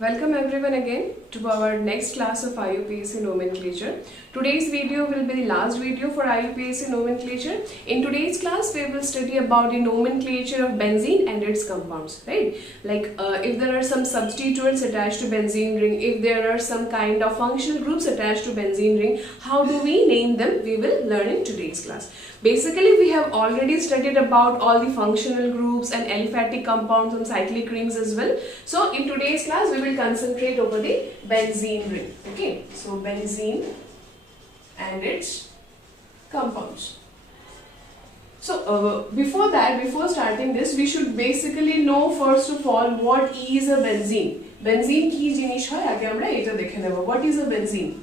Welcome everyone again to our next class of IUPAC nomenclature. Today's video will be the last video for IUPAC nomenclature. In today's class, we will study about the nomenclature of benzene and its compounds, right? Like if there are some substituents attached to benzene ring, if there are some kind of functional groups attached to benzene ring, how do we name them? We will learn in today's class. Basically, we have already studied about all the functional groups and aliphatic compounds and cyclic rings as well. So in today's class, we will concentrate over the benzene ring. Okay, so benzene and its compounds. So before starting this, we should basically know first of all what is a benzene. Benzene ki jinish hoy age amra eta dekhe nebo. What is a benzene?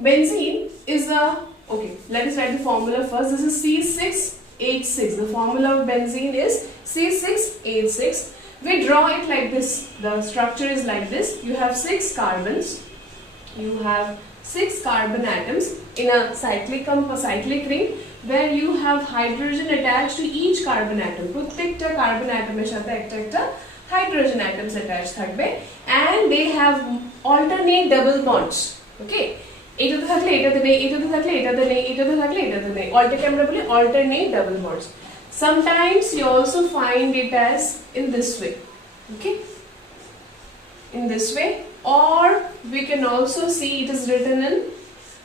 Benzene is a, okay, let us write the formula first. This is C6H6. The formula of benzene is C6H6. We draw it like this. The structure is like this. You have 6 carbons. You have 6 carbon atoms in a cyclic ring where you have hydrogen attached to each carbon atom. Prottekta carbon atom er sathe ekta hydrogen atoms attached thakbe, and they have alternate double bonds. Okay, এটাতে থাকলে এটাতে নেই, এটাতে থাকলে এটাতে নেই, এটাতে থাকলে এটাতে নেই, অলটাকে আমরা বলি alternate double bonds. Sometimes you also find it as in this way, okay, in this way, or we can also see it is written in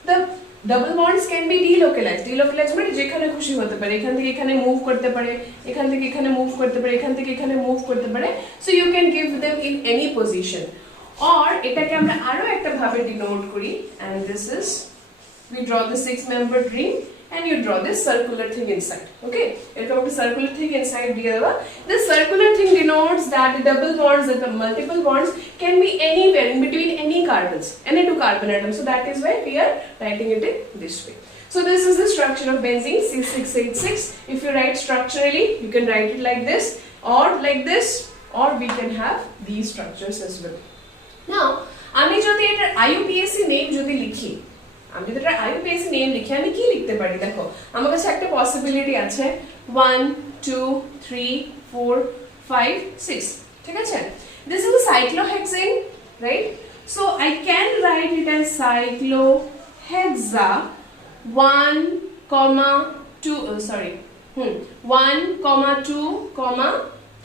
the double bonds can be delocalized. Delocalized মানে যেখানে খুশি হতে পারে, এখান থেকে এখানে মুভ করতে পারে, এখান থেকে এখানে মুভ করতে পারে, এখান থেকে এখানে মুভ করতে পারে. So you can give them in any position. Or এটাকে আমরা আরো একটা ভাবে ডিনোট করি, and this is, we draw the 6-membered ring and you draw this circular thing inside. Okay, এরকম একটা circular thing inside দিয়ে দেবা. This circular thing denotes that the double bonds, the multiple bonds can be anywhere in between any carbons, any 2 carbon atoms. So that is why we are writing it in this way. So this is the structure of benzene, C6H6. If you write structurally, you can write it like this, or we can have these structures as well. Now, আমি যদি এটার IUPAC name যদি লিখি, আমি যদি এটার IUPAC name লিখি, আমি কি লিখতে পারি? দেখো, আমার কাছে একটা পসিবিলিটি আছে 1 2 3 4 5 6, ঠিক আছে? This is a cyclohexane, right? So I can write it as cyclohexa 1, 2,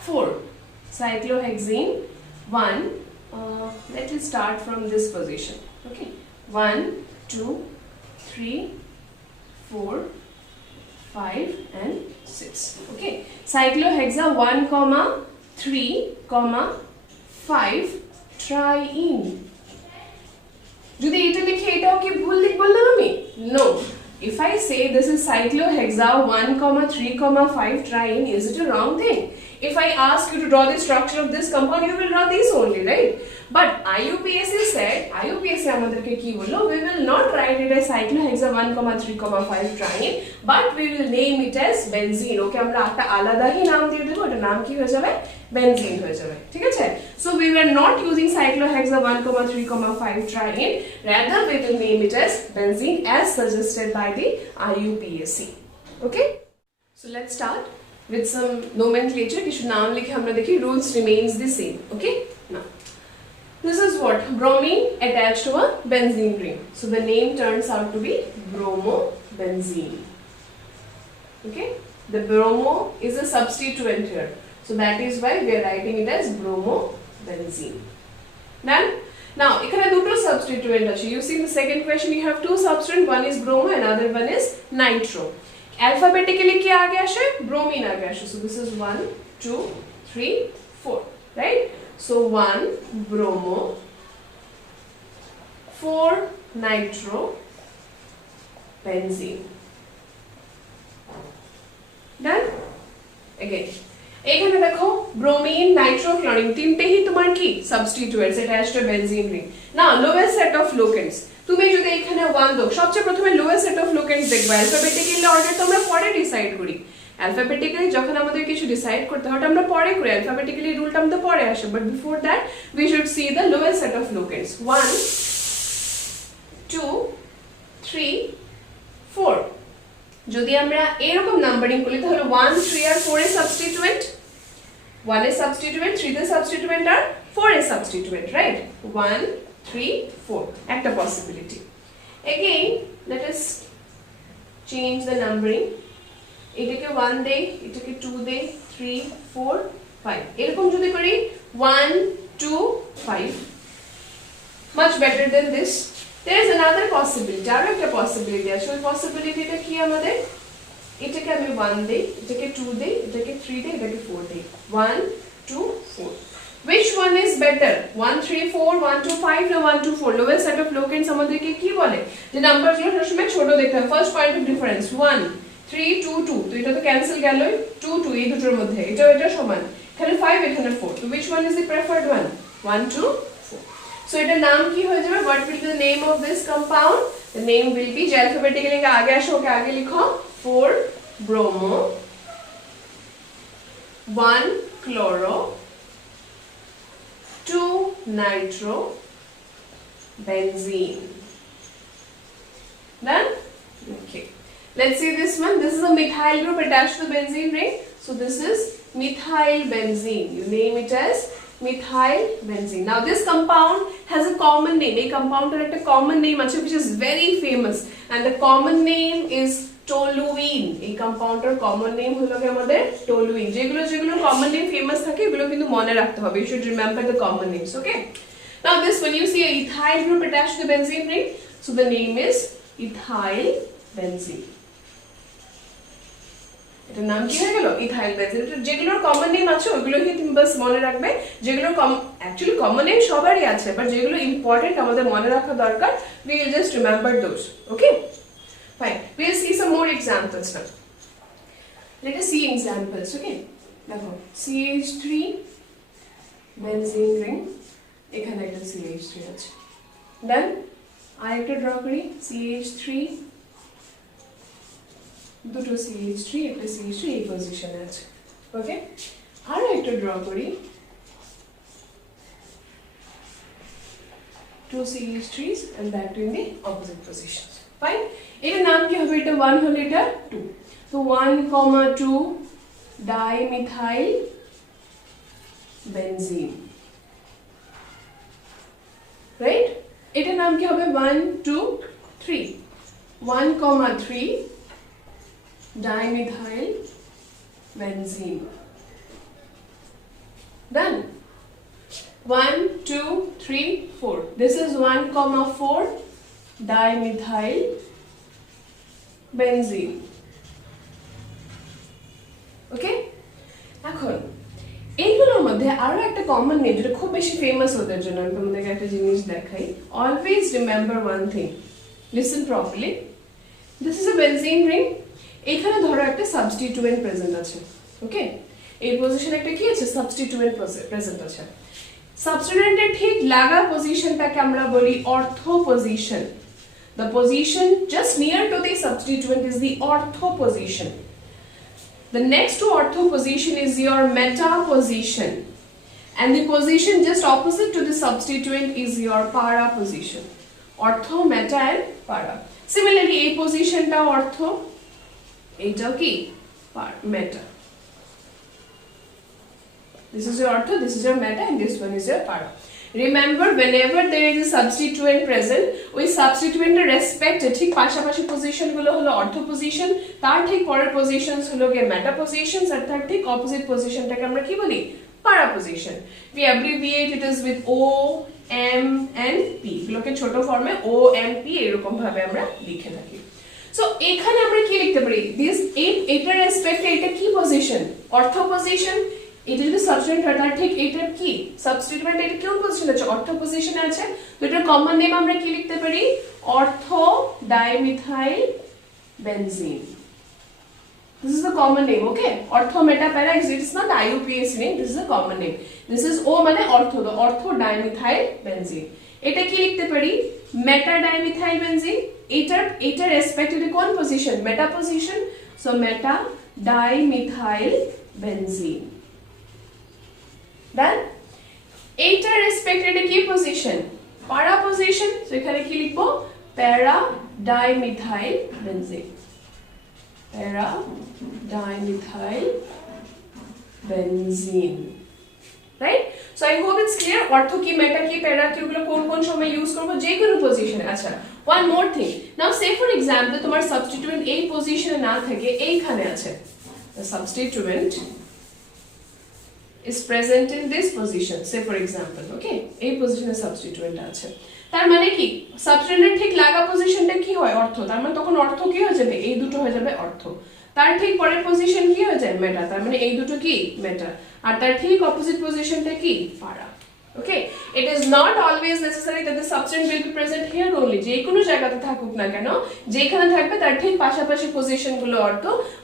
4. Cyclohexane 1. Let us start from this position. Okay, 1 2 3 4 5 and 6. Okay, cyclohexa 1, 3, 5 triene. যদি এটা লিখে এটাও কি ভুল লিখ বললাম আমি? No. If I say this is cyclohexa 1, 3, 5 triene, is it a wrong thing? If I ask you to draw the structure of this compound, you will draw these only, right? But IUPAC said, IUPAC আমাদেরকে কি বললো? We will not write it as cyclohexa 1, 3, 5 triene, but we will name it as benzene. Okay, আমরা একটা আলাদাই নাম দিয়ে দেব, ওটা নাম কি হয়ে যাবে? Benzene হয়ে যাবে, ঠিক আছে? So we were not using cyclohexa 1, 3, 5 triene, rather we will name it as benzene as suggested by the IUPAC. Okay? So let's start with some nomenclature. কিছু নাম লিখে আমরা দেখি, rules remains the same. Okay, now this is what? Bromine attached to a benzene ring, so the name turns out to be bromobenzene. Okay, the bromo is a substituent here, so that is why we are writing it as bromobenzene. Done? Now এখানে দুটো substituent আছে. You see in the second question you have 2 substituent, one is bromo and another one is nitro. Alphabetically কি আগে আসে? Bromine আগে আসে. So this is 1 2 3 4, right? So 1 bromo, 4 nitro benzene. Done? Again, এখানে দেখো bromine, nitro, chlorine তিনটেই তোমার কি substituents attached to benzene ring. Now lowest set of locants. তুমি যদি এখানে 1 দাও, সবচেয়ে প্রথমে lowest set of locants দেখবা. alphabetically order তো আমরা পরে ডিসাইড করি. alphabetically যখন আমাদের কিছু ডিসাইড করতে হয় আমরা পরে করি, alphabetically রুলটা আমাদের পরে আসে, but before that we should see the lowest set of locants. 1 2 3 4. যদি আমরা এরকম নাম্বারিং করি তাহলে 1 3 আর 4 এর সাবস্টিটিউয়েন্ট, 1 এর সাবস্টিটিউয়েন্ট, 3 এর সাবস্টিটিউয়েন্ট আর 4 is substituent, right? 1 3 4 একটা possibility. Again, let us change the numbering. এটাকে 1 দেই, এটাকে 2 দেই, 3 4 5 এরকম যদি করি 1 2 5, much better than this. There is another possibility, আরো একটা possibility আছে। ওই possibilityটা কি আমাদের? এটাকে আমি 1 দেই, এটাকে 2 দেই, এটাকে 3 দেই, এটাকে 4 দেই, 1 2 4. Which one is better? 1 3 4 1 2 5 না 1 2 4? Lowest set of locants আমাদেরকে কি বলে? যে নাম্বারগুলো সবসময় ছোট দেখতে হয়। ফার্স্ট পয়েন্ট অফ ডিফারেন্স 1 3 2 2, তো এটা তো ক্যান্সেল গেলই, 2 2 এই দুটোর মধ্যে এটা সমান, এখানে 5 এখানে 4, তো which one is the preferred one? 1 2 4. So এটার নাম কি হয়ে যাবে? What will be the name of this compound? The name will be, যে alphabetically আগে আসো ওকে আগে লিখো, 4 bromo 1 chloro 2 nitro benzene. Done? Okay. Let's see this one. This is a methyl group attached to the benzene ring. So this is methyl benzene. You name it as methyl benzene. Now this compound has a common name. A compound has a common name which is very famous, and the common name is toluene. A compound or common name হলো কি আমাদের toluene. যেগুলো common name famous থাকে এগুলো কিন্তু মনে রাখতে হবে. You should remember the common names, okay? Now this, when you see a ethyl group attached to the benzene ring, so the name is ethyl benzene. এটার নাম কি হয়ে গেল? Ethyl benzene. যেগুলোর কমন নেম আছে ওগুলোই তুমি বাস মনে রাখবে, যেগুলোর অ্যাকচুয়ালি কমন নেম সবারই আছে, বাট যেগুলো ইম্পর্টেন্ট আমাদের মনে রাখা দরকার, we will just remember those. Okay, fine. We will see some more examples now. Let us see examples. Okay, দেখো CH3 benzene ring, এখানে একটা CH3 আছে। দেন আরেকটা ড্র করি, CH3 দুটো CH3, একটা CH3 এই পজিশনে আছে। ওকে, আর একটা ড্র করি, 2 CH3s and that in the opposite positions. Fine. এর নাম কি হবে? এটা 1 হলে এটা 2, তো 1, 2 dimethyl benzene, right? এটার নাম কি হবে? 1 2 3, 1, 3 dimethyl benzene. Done. 1 2 3 4. This is 1, 4 dimethyl benzene. Okay? এখন এইগুলোর মধ্যে আরো একটা কমন নেম যেটা খুব বেশি ফেমাস ওদের জন্য, আমি তোমাদেরকে একটা জিনিস দেখাই। Always remember one thing. Listen properly. This is a benzene ring. এখানে ধরো একটা সাবস্টিটিউয়েন্ট প্রেজেন্ট আছে। ওকে, এই পজিশনে একটা কি আছে? সাবস্টিটিউয়েন্ট প্রেজেন্ট আছে। সাবস্টিটিউয়েন্টের ঠিক লাগা পজিশনটাকে আমরা বলি অর্থো position. The position just near to the substituent is the ortho position. The next to ortho position is your meta position, and the position just opposite to the substituent is your para position. Ortho, meta and para. Similarly, a position ta ortho, এইটাও কি meta. This is your ortho, this is your meta, and this one is your para. Remember, whenever there is a substituent present, ওই substituent respect ঠিক পাশাপাশি পজিশন গুলো হলো ortho position, তার ঠিক পরের পজিশনস হলো গিয়ে meta positions, আর তার ঠিক opposite positionটাকে আমরা কি বলি? para position. We abbreviate it as with O, M and P. এগুলোকে ছোট ফর্মে O, M, P এরকম ভাবে আমরা লিখে থাকি। So এখানে আমরা কি লিখতে পারি? This এটার রেসপেক্টে এটা কি পজিশন? অর্থো পজিশন। এটা যদি সাবস্টিটিউয়েন্ট হয় তার ঠিক এটার কি সাবস্টিটিউয়েন্ট, এটা কোন পজিশনে আছে? অর্থো পজিশনে আছে। তো এটার কমন নেম আমরা কি লিখতে পারি? অর্থো dimethyl benzene. This is the common name, okay? Ortho, meta, para, it is not IUPAC name, this is a common name. This is O মানে ortho, the ortho dimethyl benzene. এটা কি লিখতে পারি? Meta dimethyl benzene. এটার রেসপেক্টে কোন পজিশন? মেটা position, so মেটা dimethyl benzene. দেন এইটার রেসপেক্টে এটা কি পজিশন? প্যারা পজিশন, সো এখানে কি লিখবো? প্যারা ডাইমিথাইল বেনজিন, প্যারা dimethyl benzene. Right? So I hope it's clear অর্থ কি, মেটা কি, প্যারা কি, ওগুলো কোন কোন সময় ইউজ করব, যে কোনো পজিশনে। আচ্ছা, one more thing, now say for example তোমার সাবস্টিটিউয়েন্ট এই পজিশনে না থেকে এইখানে আছে, the substituent is present in this position, say for example, okay, এই পজিশনে সাবস্টিটিউয়েন্ট আছে, তার মানে কি সাবস্টিটিউয়েন্টের ঠিক লাগা পজিশনটা কি হয়, অর্থ, তার মানে তখন অর্থ কি হয়ে যাবে, এই দুটো হয়ে যাবে অর্থ। তার ঠিক পরের পজিশন কি হয়ে যায়, মেটা, তার মানে এই দুটো কি মেটা, আর তার ঠিক অপোজিট পজিশনটা কি, পারা। Okay, it is not always necessary that the substituent will be present here only, যে কোনো জায়গাতে থাকুক না কেন, যেখানে থাকবে তার ঠিক পাশাপাশি পজিশন গুলো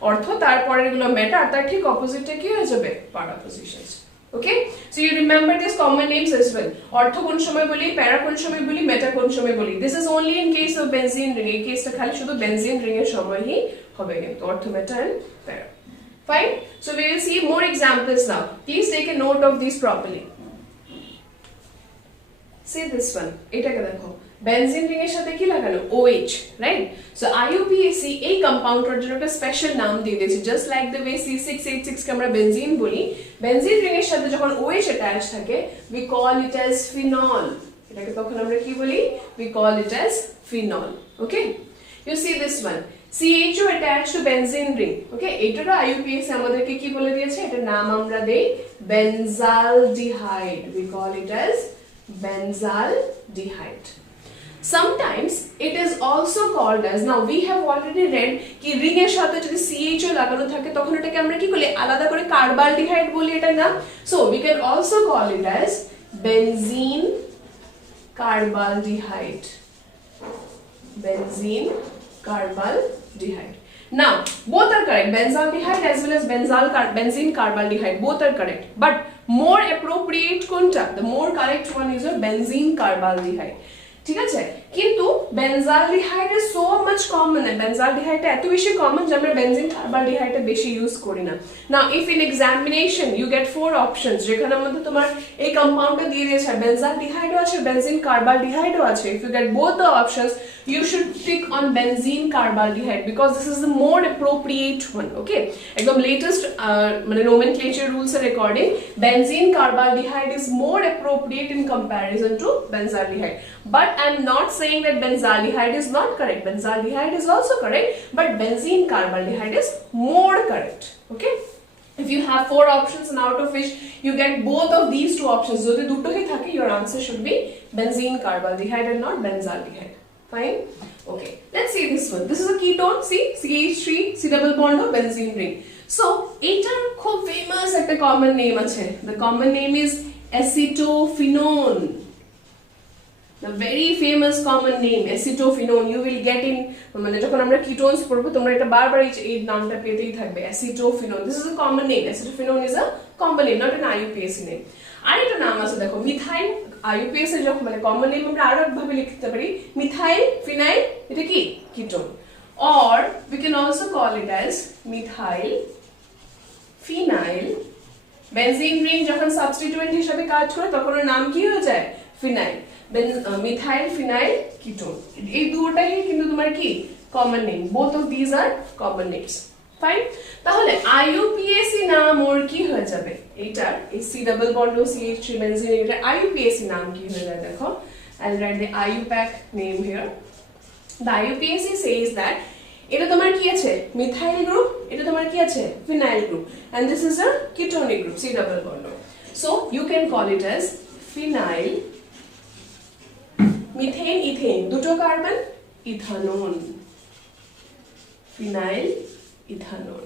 অর্থ, তারপরের গুলো মেটা, আর তার ঠিক অপোজিটটা কি হয়ে যাবে, পারা positions. Okay, so you remember these common names as well, অর্থ কোন সময় বলি, প্যারা কোন সময় বলি, মেটা কোন সময় বলি। This is only in case of benzene ring, এই কেসটা খালি শুধু বেনজিন রিং এর সময়ই হবে, কিন্তু অর্থ, মেটা and প্যারা। Fine, so we will see more examples now. Please take a note of these properly. See this one, এটাকে দেখো, বেনজিন রিং এর সাথে কি লাগানো, OH, রাইট? সো IUPAC এই কম্পাউন্ডটার জন্য একটা স্পেশাল নাম দিয়ে দিয়েছে, just like the way C6H6 কে আমরা বেনজিন বলি, বেনজিন রিং এর সাথে যখন OH অ্যাটাচ থাকে we call it as phenol, এটাকে তখন আমরা কি বলি, we call it as phenol, okay? You see this one, CHO attached to benzene ring, okay, এটারও IUPAC আমাদেরকে কি বলে দিয়েছে, এটার নাম আমরা দেই benzaldehyde, we call it as benzaldehyde. Sometimes it is also called as, now we have already read কি রিং এর সাথে যদি CHO লাগানো থাকে তখন এটাকে আমরা কি বলি, আলাদা করে কার্বালডিহাইড বলি এটার নাম, so we can also call it as benzene carbaldehyde, benzene carbaldehyde. Now both are correct, benzaldehyde as well as benzene carbaldehyde, both are correct, but more appropriate কোনটা, the more correct one is a benzene carbaldehyde, ঠিক আছে? কিন্তু benzaldehyde is so much common, benzaldehyde এত বেশি কমন যে আমরা benzene carbaldehyde বেশি use করি না। Now if in examination you get 4 options, যেখানে মধ্যে তোমার এই কম্পাউন্ডটা দিয়ে দিয়েছে, বেনজালডিহাইডও আছে, বেনজিন কার্বালডিহাইডও আছে, if you get both the options you should pick on benzene carbaldehyde because this is the more appropriate one, okay? একদম latest মানে nomenclature rules এর according benzene carbaldehyde is more appropriate in comparison to benzaldehyde, but I'm not saying that benzaldehyde is not correct, benzaldehyde is also correct, but benzene carbaldehyde is more correct, okay? If you have 4 options and out of which you get both of these two options, যদি দুটোই থাকে, your answer should be benzene carbaldehyde and not benzaldehyde. Fine, okay, let's see this one. This is a ketone, see, CH3 C double bond of benzene ring. So এটার খুব famous একটা common name আছে, the common name is acetophenone, the very famous common name acetophenone, you will get in মানে যখন আমরা ketones পড়বো তোমরা এটা বারবার এই নামটা পেতেই থাকবে, acetophenone. This is a common name, acetophenone is a common name, not an IUPAC name. আর একটা নাম আছে দেখো, মিথাইল, IUPAC এর যখন মানে কমন নেম আমরা আরো ভাবে লিখতে পারি, মিথাইল ফিনাইল, এটা কি ketone, or we can also call it as methyl phenyl benzene ring যখন সাবস্টিটিউয়েন্ট হিসেবে কাজ করে তখন এর নাম কি হয়ে যায়, ফিনাইল, মিথাইল ফিনাইল কিটোন, এই দুটোটাই কিন্তু তোমার কি common name, both of these are common names. Fine, তাহলে IUPAC নাম ওর কি হয়ে যাবে, এইটার এই C double bond ও CH3 benzene, এটা IUPAC নাম কি হয়ে যায় দেখো, I'll write the IUPAC name here. The IUPAC says that এটা তোমার কি আছে, মিথাইল গ্রুপ, এটা তোমার কি আছে, phenyl group, and this is a ketonic group, C double bond. So you can call it as phenyl methane ethane, দুটো carbon, ethanol, phenyl ethanol.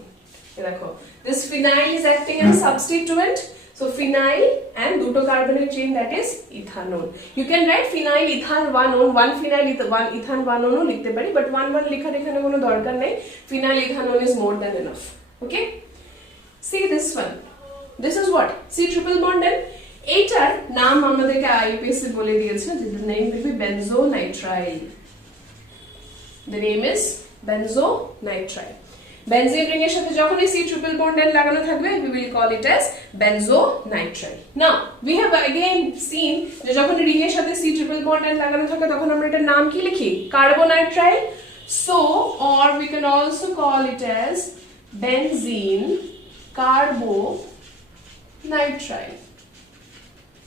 দেখো, this phenyl is acting as a substituent, so phenyl and দুটো কার্বনের chain, that is ethanol. You can write phenyl ethan 1 one phenyl ethan 1 লিখতে পারি, but 1 লেখার এখানে কোনো দরকার নেই, phenyl ethanol is more than enough, okay? See this one, this is what, C triple bond N, এইটার নাম আমাদেরকে IUPAC বলে দিয়েছে, the name will be benzonitrile, the name is benzonitrile. Benzene ring এর সাথে যখন এই C triple bond N লাগানো থাকবে we will call it as benzonitrile. Now we have again seen যে যখন রিং এর সাথে C triple bond N লাগানো থাকে তখন আমরা এটার নাম কি লিখি, carbonitrile. So or we can also call it as benzene carbonitrile.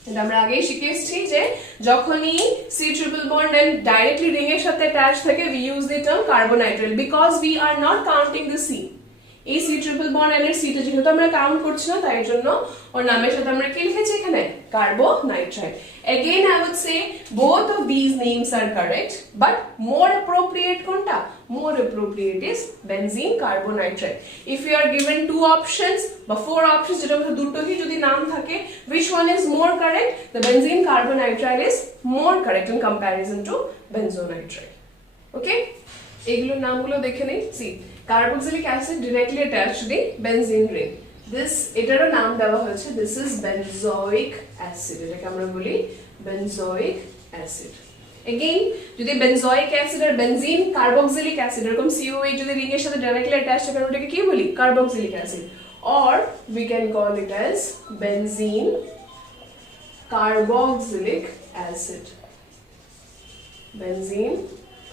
এটা আমরা আগেই শিখে এসেছি যে যখনই C triple bond and directly ring এর সাথে অ্যাটাচ থাকে we use the term carbonitrile because we are not counting the C. এই C triple bond and এর C টা যেহেতু আমরা কাউন্ট করছি না তাই জন্য ওর নামের সাথে আমরা কি লিখেছি এখানে carbonitrile. Again I would say both of these names are correct but more appropriate কোনটা? More appropriate is benzene carbonitrile. If you are given two options বা four options যেটা মধ্যে দুটোই যদি নাম থাকে which one is more correct? The benzene carbonitrile is more correct in comparison to benzonitrile. Okay? এগুলোর নামগুলো দেখে নেই. See, carboxylic acid directly attached to the benzene ring. This এটারও নাম দেওয়া হয়েছে. This is benzoic acid. এটাকে আমরা বলি benzoic acid. Again, যদি benzoic acid আর benzene carboxylic acid এরকম COH যদি রিং এর সাথে directly attached থাকে ওটাকে কি বলি? Carboxylic acid. Or we can call it as benzene carboxylic acid. Benzene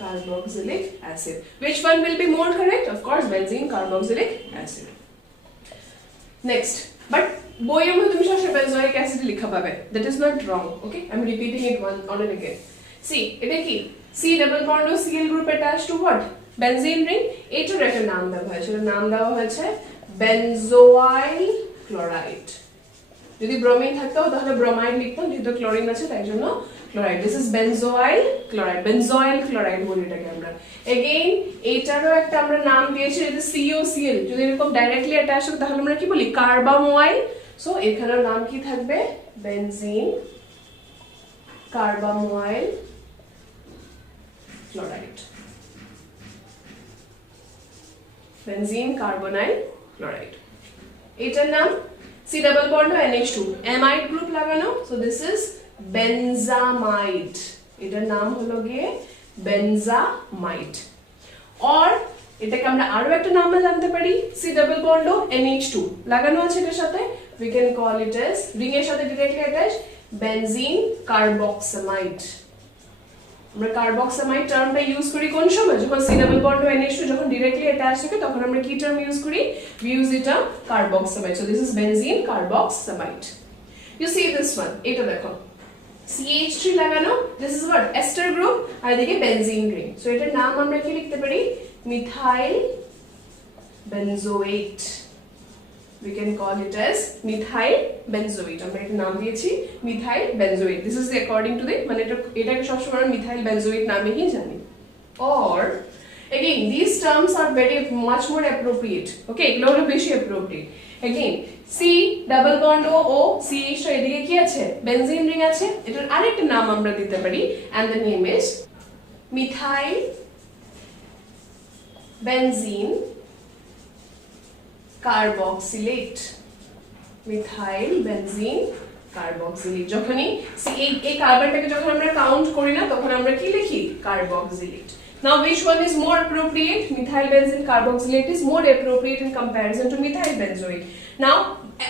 carboxylic acid. Which one will be more correct? Of course, benzene carboxylic acid. Next, but boyer mein tumi shoshe benzoic acid likha pabe. That is not wrong. Okay, I am repeating it on and again. See, eta ki C double bond o Cl group attached to what? Benzene ring. Etar ekta naam dewa hoyeche. Etar naam dewa hoyeche benzoyl chloride. যদি bromine থাকতো তাহলে bromide লিখতাম, যেহেতু chlorine আছে তাই জন্য chloride. This is benzoyl chloride, benzoyl chloride বলি এটাকে আমরা. এগেইন এটারও একটা আমরা নাম দিয়েছি, এটা COCl. যদি এরকম ডাইরেক্টলি অ্যাটাচ হয় তাহলে আমরা কি বলি? কার্বামোয়াইল. সো এখানের নাম কি থাকবে? Benzene carbamoyl chloride. Benzene carbonyl chloride. এটার নাম C double bond to NH2 amide group লাগানো. So this is benzamide. এটার নাম হলো গিয়ে benzamide. or এটাকে আমরা আরো একটা নামে জানতে পারি, C double bond to NH2 লাগানো আছে এটার সাথে, we can call it as ring এর সাথে directly attached benzene carboxamide. আমরা কার্বক্সামাইড টার্মটা ইউজ করি কোন সময়? যখন C double bond to NH2 যখন directly attached থাকে তখন আমরা কি টার্ম ইউজ করি? we use the term carboxamide. So this is benzene carboxamide. You see this one, এটা দেখো CH3 লাগানো, this is what? ester group আর এদিকে benzene ring. So এটার নাম আমরা কি লিখতে পারি? methyl benzoate. We can call it as methyl benzoate. আমরা এটা নাম দিয়েছি methyl benzoate. This is the according to the মানে এটাকে সবসময় আমরা methyl benzoate নামেই জানি. Or again these terms are very much more appropriate. Okay, এগুলো হলো বেশি appropriate. Again C double bond O CH এদিকে কি আছে? benzene ring আছে. এটার আরেকটা নাম আমরা দিতে পারি and the name is methyl benzene carboxylate. Methyl benzene carboxylate. যখনই এই কার্বনটাকে যখন আমরা কাউন্ট করি না তখন আমরা কি লিখি? Carboxylate. Now which one is more appropriate? Methyl benzene carboxylate is more appropriate in comparison to methyl benzoate. Now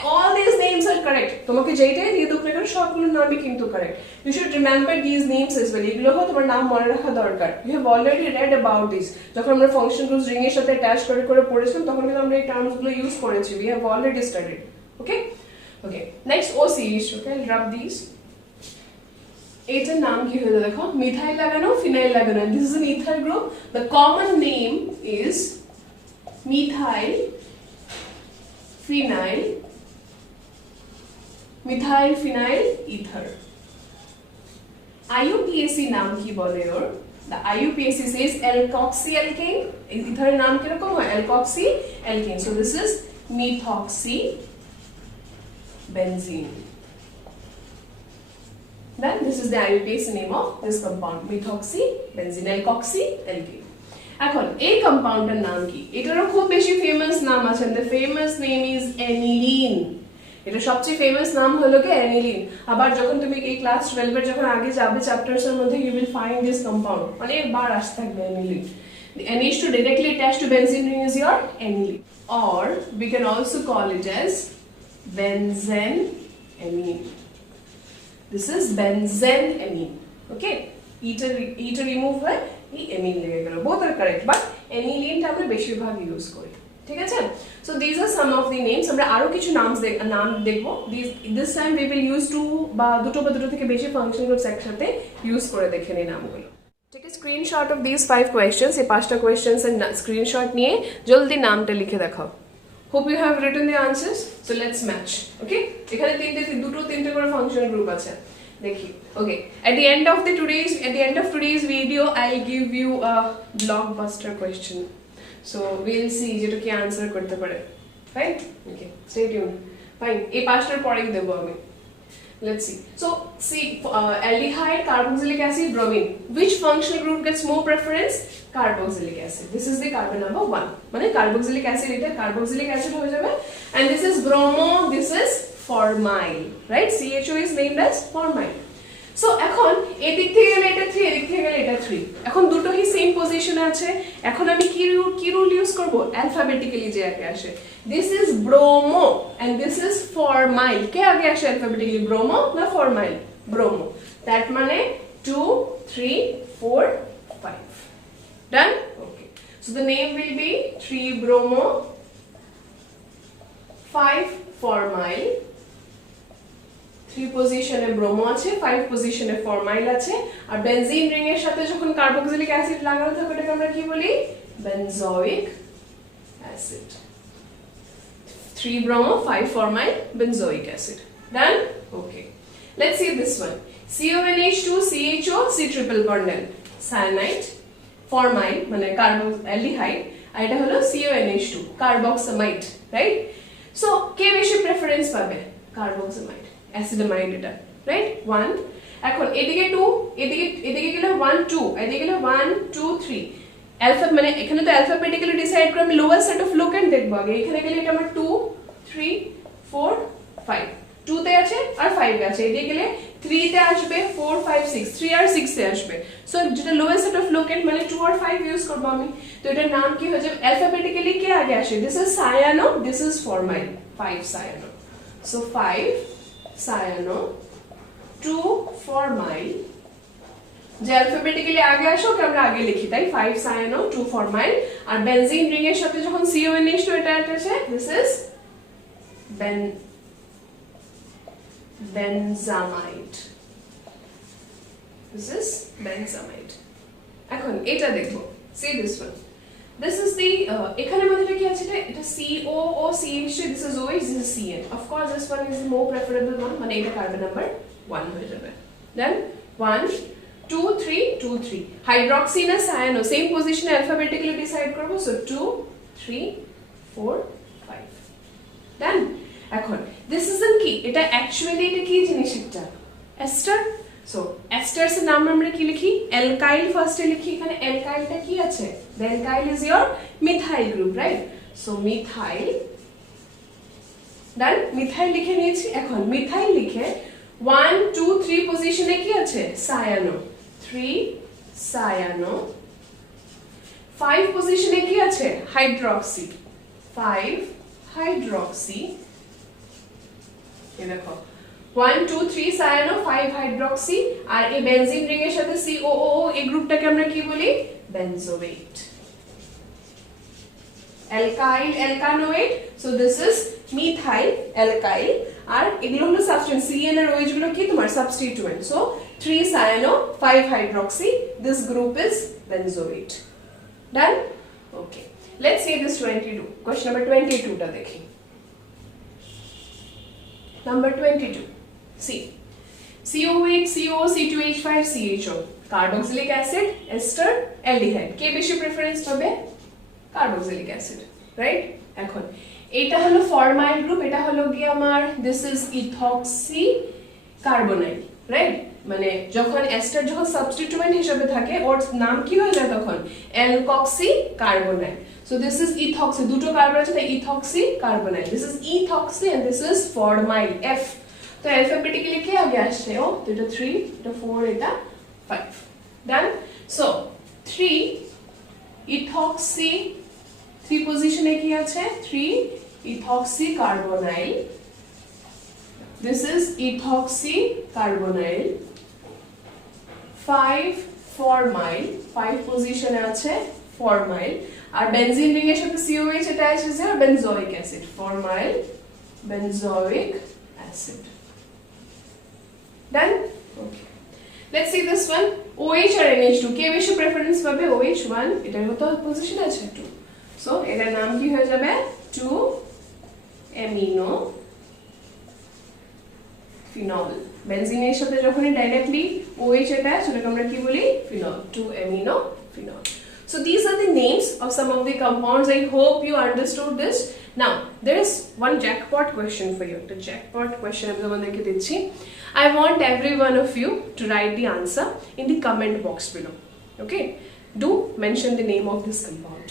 all these names are correct. তোমাকে যেটাই দিয়ে দুক না কেন সবগুলোর নামই কিন্তু correct. You should remember these names as well. এগুলো তোমার নাম মনে রাখা দরকার. You have already read about this. যখন আমরা ফাংশন গ্রুপস রিং এর সাথে অ্যাটাচ করে পড়েছিলাম তখন কিন্তু আমরা এই টার্মস গুলো ইউজ করেছি. We have already studied. Okay? Okay. Next OCH. Okay, I'll rub these. এটার নাম কি হলো দেখো? মিথাইল লাগানো, ফিনাইল লাগানো. This is an ether group. The common name is methyl phenyl ether. IUPAC নাম কি বলে ওর? The IUPAC says alkoxyalkane. ether নাম কি রকম হয়? alkoxyalkane. So this is methoxy benzene. Then this is the IUPAC name of this compound, methoxy benzene alkoxyalkane. এখন এই কম্পাউন্ডের নাম কি? এটারও খুব বেশি ফেমাস নাম আছে. The famous name is aniline. এটা সবচেয়ে ফেমাস নাম হলো কি aniline. আবার যখন তুমি এই ক্লাস 12 এর যখন আগে যাবে চ্যাপ্টারস এর মধ্যে you will find this compound. অনেকবার আসতে থাকবে aniline. The NH2 directly attached to benzene ring is your aniline. Or we can also call it as benzeneamine. This is benzeneamine. Okay, eta remove হয় এই amine লেগে গেল. Both are correct but aniline টা আমরা বেশিরভাগ ইউজ করি. ঠিক আছে? So these are some of the names. আমরা আরো কিছু নাম দেখবো। This time we will use two বা দুটো থেকে বেশি ফাংশন গ্রুপস একসাথে ইউজ করে দেখে নিই নামগুলো। Take a screenshot of these 5 questions. এই 5টা questions এর স্ক্রিনশট নিয়ে জলদি নামটা লিখে দেখাও। Hope you have written the answers. So let's match. Okay? এখানে তিনটে করে ফাংশন গ্রুপ আছে। দেখি। Okay. At the end of today's video, I'll give you a blockbuster question. So we'll see যেটা কি আনসার করতে পারে। Fine? Okay. Stay tuned. Fine. এই 5টার পরেই দেব আমি। Let's see. So, aldehyde, carboxylic acid, bromine. Which functional group gets more preference? Carboxylic acid. This is the carbon number 1. মানে carboxylic acid এটা carboxylic acid হয়ে যাবে, and this is bromo, this is formyl, right? CHO is named as formyl. So এখন এদিক থেকে গেলে এটা 3, এদিক থেকে গেলে এটা 3. এখন দুটোই সেম পজিশনে আছে। এখন আমি কি রুল ইউজ করব? অ্যালফাবেটিক্যালি যে আগে আসে। This is bromo and this is formyl. কে আগে আসে অ্যালফাবেটিক্যালি, bromo না formyl? Bromo. That মানে 2 3 4 5. Done? Okay. So the name will be 3 bromo 5 formyl. 3 পজিশনে ব্রোমো আছে, 5 পজিশনে ফরমাইল আছে, আর বেনজিন রিং এর সাথে যখন কার্বক্সিলিক অ্যাসিড লাগানো থাকে এটাকে আমরা কি বলি? Benzoic acid. 3 bromo 5 formyl benzoic acid. Done? Okay. Let's see this one. CONH2 CHO C triple bond cyanide formyl মানে aldehyde, আর এটা হলো CONH2 carboxamide, right? So কে বেশি প্রেফারেন্স পাবে? Carboxamide. Acidamide এটা, right? 1 এখন এদিকে 2 এদিকে গেলে 1 2 এদিকে গেলে 1 2 3 অ্যালফা মানে এখানে তো অ্যালফাবেটিক্যালি ডিসাইড করে আমি লোয়ার সেট অফ লোকেন্ট দেখব আগে। এখানে গেলে এটা আমার 2 3 4 5 2 তে আছে আর 5 আছে, এদিকে গেলে 3 তে আসবে 4 5 6 3 আর 6 তে আসবে। সো যেটা লোয়ার সেট অফ লোকেন্ট মানে 2 আর 5 ইউজ করব আমি। তো এটার নাম কি হয়ে যাবে? অ্যালফাবেটিক্যালি কে আগে আসে? This is cyano, this is formyl. 5 cyano. So 5 cyano 2 formyl, যে অ্যালফাবেটিক্যালি আগে আসো ওকে আমরা আগে লিখি, তাই 5 cyano 2 formyl। আর বেনজিন রিং এর সাথে যখন CONH2 এটা আছে, this is benzamide, this is benzamide। এখন এটা দেখো, see this one, this is the এখানে মধ্যে কি আছে? এটা COOCH2, this is OH, this is CN. Of course this one is the more preferable one, মানে এটা কার্বন নাম্বার 1 হয়ে যাবে। Then 1 2 3 2 3 হাইড্রক্সি না সায়ানো সেম পজিশনে অ্যালফাবেটিক্যালি ডিসাইড করব। সো 2 3 4 5 ডান। এখন দিস ইজ কি? এটা অ্যাকচুয়ালি এটা কি জিনিস? এটা এস্টার। সো এস্টারস এর নাম আমরা কি লিখি? অ্যালকাইল ফার্স্টে লিখি। এখানে অ্যালকাইলটা কি আছে? The alkyl is your methyl group, right? So methyl, done? Methyl লিখে নিয়েছি। এখন মিথাইল লিখে 1 2 3 পজিশনে কি আছে? সায়ানো 3 সায়ানো। 5 পজিশনে কি আছে? হাইড্রক্সি 5 হাইড্রক্সি। এই দেখো 1 2 3 সায়ানো 5 হাইড্রক্সি। আর এই বেনজিন রিং এর সাথে COOO এই গ্রুপটাকে আমরা কি বলি? benzoate, alkyl alkanoate. So this is methyl alkyl, আর এগুলো হলো সাবস্টিটিউয়েন্ট। CN আর OH গুলো কি তোমার সাবস্টিটিউয়েন্ট। So 3 cyano 5 hydroxy, this group is benzoate. Done? Okay, let's see this 22 question number 22 টা দেখি। number 22, see COH CO C2H5 CHO carboxylic acid ester aldehyde, কে বেশি preference পাবে? Carboxylic acid, right? এখন এটা হলো ফরমাইল গ্রুপ, এটা হলো কি আমার this is ethoxy carbonyl, right? মানে যখন এস্টার যখন সাবস্টিটিউয়েন্ট হিসেবে থাকে ওর নাম কি হয়ে যায় তখন? Alkoxy carbonyl. So this is ethoxy, দুটো কার্বন আছে তাই ethoxy carbonyl. This is ethoxy and this is formyl F। তো অ্যালফাবেটিক্যালি কি আগে আসছে? ও তো এটা 3 এটা 4 এটা 5। ডান। সো 3 ইথক্সি 3 পজিশনে কি আছে? 3 ethoxy carbonyl. This is ethoxy carbonyl. 5 formyl 5 পজিশনে আছে ফরমাইল, আর বেনজিন রিং এর সাথে COH attach is your benzoic acid, formyl benzoic acid. Done? Okay. Let's see this one. OH আর NH2 কে বেশি প্রেফারেন্স পাবে? OH 1, এটার তো পজিশন আছে 2, সো এটার নাম কি হয়ে যাবে? 2 অ্যামিনো ফিনল। বেনজিনের সাথে যখনই ডাইরেক্টলি OH অ্যাটাচ ওটাকে আমরা কি বলি? ফিনল, 2 amino phenol. So these are the names of some of the compounds. I hope you understood this. Now there is one jackpot question for you. The jackpot question আমি তোমাদেরকে দিচ্ছি. I want every one of you to write the answer in the comment box below. Okay? Do mention the name of this compound.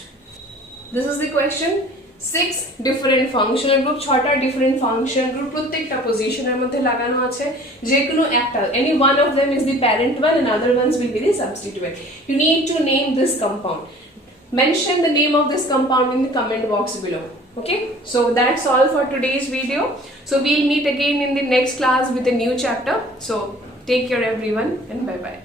This is the question. 6 different functional group, 6টা different functional group প্রত্যেকটা পজিশনের মধ্যে লাগানো আছে, যে কোনো একটা, any one of them is the parent one and other ones will be the substituent. You need to name this compound. Mention the name of this compound in the comment box below. Okay, so that's all for today's video. So we'll meet again in the next class with a new chapter. So take care everyone and bye bye.